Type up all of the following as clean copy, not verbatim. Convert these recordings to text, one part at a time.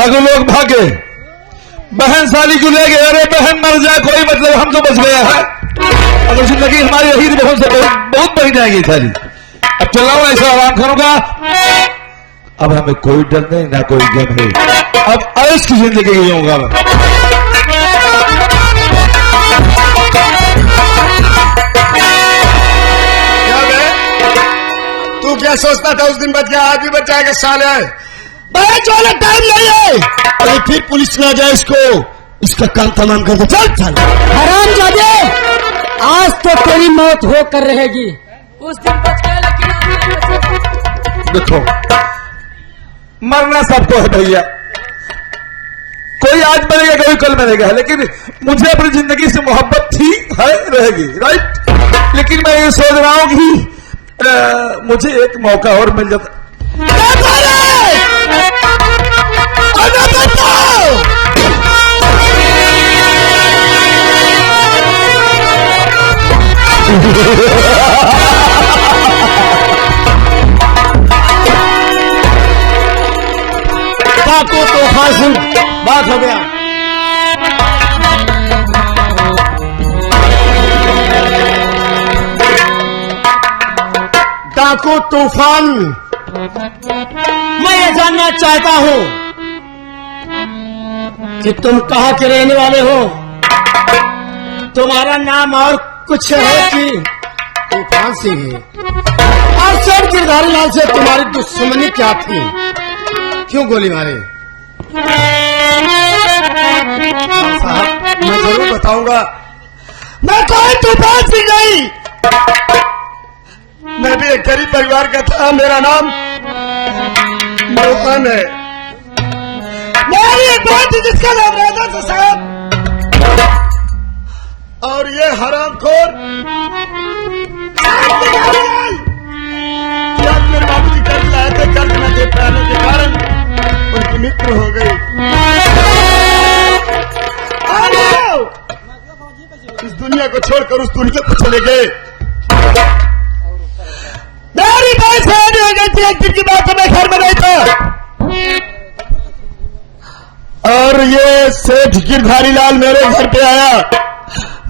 डाकू लोग भागे, बहन साली को ले गए। अरे बहन मर जाए कोई मतलब, हम तो बच गए हैं। अगर जिंदगी हमारी यही बहुत से बहुत बढ़ जाएगी साली। अब चल रहा हूं, ऐसा आराम करूंगा। अब हमें कोई डर नहीं, ना कोई गम है। अब ऐश की जिंदगी जीऊंगा मैं। तू क्या सोचता था उस दिन बच गया, आज भी बच जाएगा साले। बहन वाला टाइम नहीं है। अरे फिर पुलिस ना जाए इसको, इसका काम तमाम कर दे। चल चल हरामजादे, आज तो तेरी मौत होकर रहेगी। उस दिन बच गया लेकिन देखो, मरना सबको है भैया। कोई आज मरेगा, कोई कल मरेगा, लेकिन मुझे अपनी जिंदगी से मोहब्बत थी, है, रहेगी। राइट। लेकिन मैं ये सोच रहा हूं कि मुझे एक मौका और मिल जाता। डाकू तूफान सिंह, बात हो गया। डाकू तूफान, मैं ये जानना चाहता हूं कि तुम कहां के रहने वाले हो। तुम्हारा नाम और कुछ है कि तूफान सिंह है? और सेठ गिरधारी लाल से तुम्हारी दुश्मनी क्या थी? क्यों गोली मारे? साहब, मैं जरूर बताऊंगा। मैं कोई तूफान सिंह नहीं, मैं भी एक गरीब परिवार का था। मेरा नाम मोहन है। मेरी एक बात थी जिसका नाम राजा था साहब। और ये हरामखोर मेरे बाबूजी कर्ज लाए थे, कर्ज न दे पाने के कारण उनकी मृत्यु हो गई। इस दुनिया को छोड़कर उस दुनिया को चले गए। मेरी बात शादी हो गई थी, एक दिन की बात है, मैं घर में नहीं था। और ये सेठ गिरधारी लाल मेरे घर पे आया,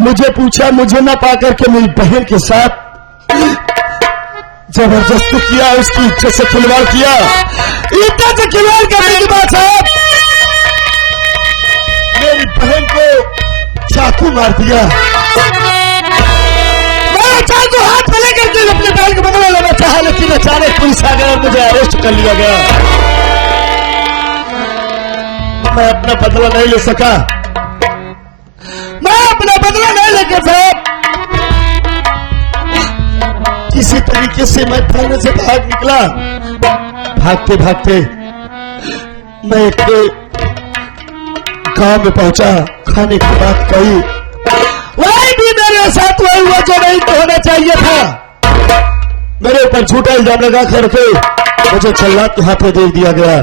मुझे पूछा, मुझे न पाकर के मेरी बहन के साथ जबरदस्ती किया, उसकी इज्जत से खिलवाड़ किया। इज्जत से खिलवाड़ करने के बाद साहब मेरी बहन को चाकू मार दिया। मैं चाकू हाथ में लेकर के अपने बहन को बदला लेना चाहा, लेकिन अचानक पुलिस आ गया और मुझे अरेस्ट कर लिया गया। मैं अपना बदला नहीं ले सका, मैं अपना बदला नहीं लेकर साहब किसी तरीके से मैं थाने से बाहर निकला। भागते भागते मैं एक गांव में पहुंचा। खाने की बात कही, वही भी मेरे साथ वही हुआ जो नहीं तो होना चाहिए था। मेरे ऊपर झूठा इल्जाम लगा करके मुझे जल्लाद के हाथों दे दिया गया।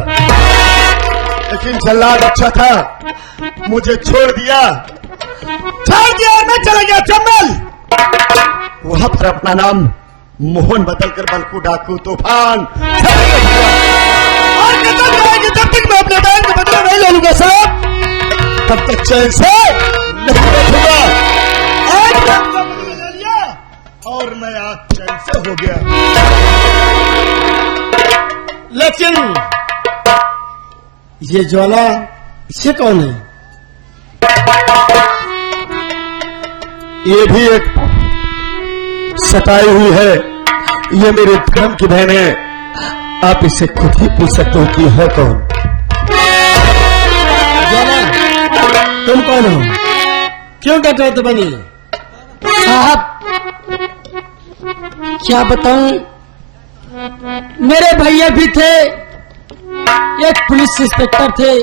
लेकिन जल्लाद अच्छा था, मुझे छोड़ दिया और मैं चला गया जंगल। वहां पर अपना नाम मोहन बदलकर बल्कू डाकू तूफान। और जब तक मैं अपने बहन का बदला नहीं ले लूंगा साहब, तब तक चैन से नहीं बैठूंगा। आज मैंने बदला ले लिया और मैं आज चैन से हो गया। लेकिन ये ज्वाला से कौन है? ये भी एक सताई हुई है, ये मेरे धर्म की बहन है। आप इसे खुद ही पूछ सकते हो कि है कौन। तुम कौन हो? क्यों कहते हो तो बनी? साहब क्या बताऊं, मेरे भैया भी थे, एक पुलिस इंस्पेक्टर थे,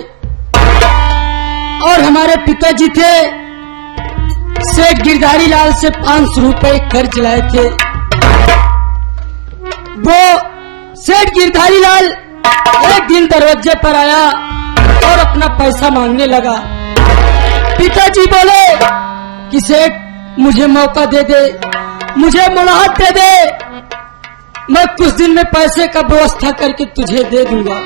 और हमारे पिताजी थे, सेठ गिरधारी लाल से 500 रुपए कर्ज लाए थे। वो सेठ गिरधारी लाल एक दिन दरवाजे पर आया और अपना पैसा मांगने लगा। पिताजी बोले कि सेठ मुझे मौका दे दे, मुझे मुलाहत दे दे, मैं कुछ दिन में पैसे का व्यवस्था करके तुझे दे दूंगा।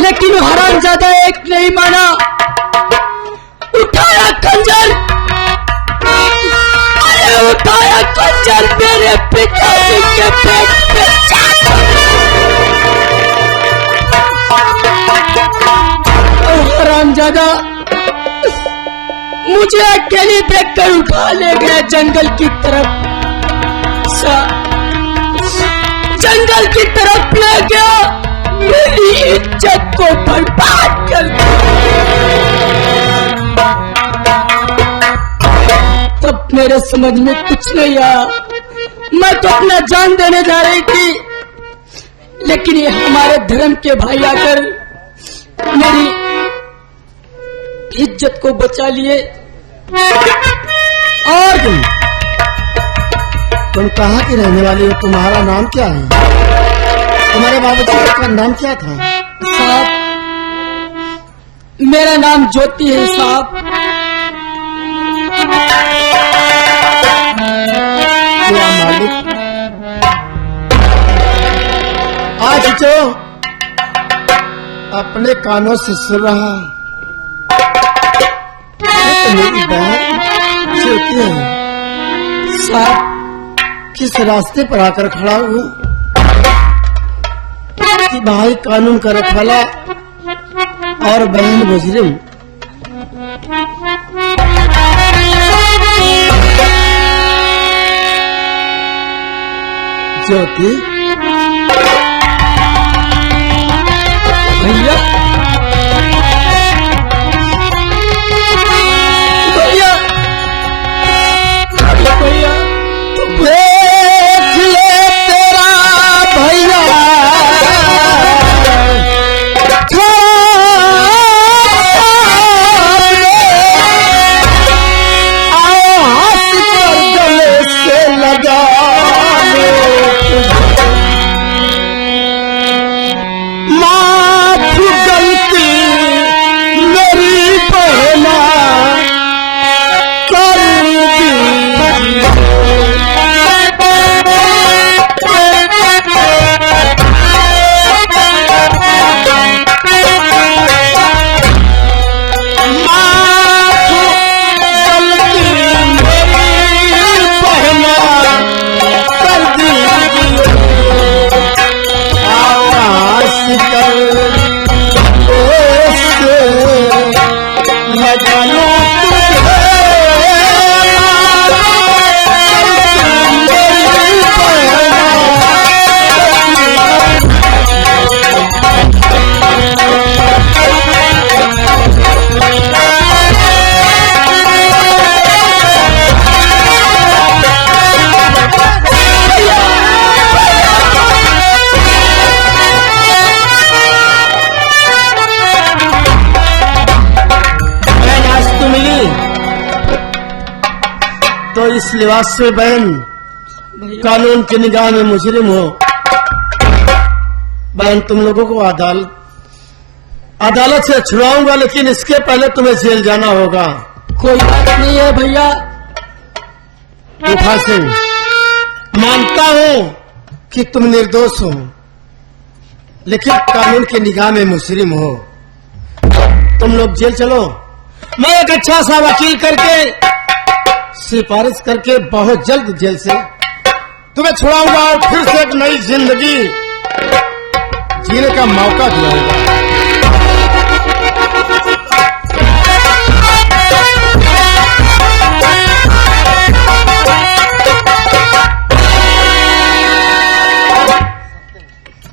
लेकिन हरामजादा एक नहीं माना, उठाया खंजर, अरे उठाया खंजर मेरे पिताजी के पेट पे चाकू। हरामजादा मुझे अकेली देखकर उठा ले गया जंगल की तरफ, जंगल की तरफ ले गया, मेरी इज्जत को बर्बाद कर दिया। तब मेरे समझ में कुछ नहीं आया, मैं तो अपना जान देने जा रही थी, लेकिन ये हमारे धर्म के भाई आकर मेरी इज्जत को बचा लिए। और तुम कहाँ की रहने वाली हो? तुम्हारा नाम क्या है? तुम्हारे बाबूजी का नाम क्या था? साहब, मेरा नाम ज्योति है साहब। क्या मालिक, आज जो अपने कानों से सुन रहा, ये तो मेरी बहन ज्योति है। साहब, किस रास्ते पर आकर खड़ा हूँ कि भाई कानून का रखवाला और बहन मुजरिम। ज्योति भैया, भैया, भैया, देख ले तेरा भैया आओ हंस कर गले से लगा माफ गलती मेरी बहना कर दी। तो इस लिबास से बहन कानून की निगाह में मुजरिम हो। बहन, तुम लोगों को अदालत से छुड़ाऊंगा, लेकिन इसके पहले तुम्हें जेल जाना होगा। कोई बात नहीं है भैया। तूफा सिंह, मानता हूं कि तुम निर्दोष हो, लेकिन कानून की निगाह में मुजरिम हो। तुम लोग जेल चलो, मैं एक अच्छा सा वकील करके सिफारिश करके बहुत जल्द जेल से तुम्हें छुड़ाऊंगा और फिर से एक नई जिंदगी जीने का मौका दिलाऊंगा।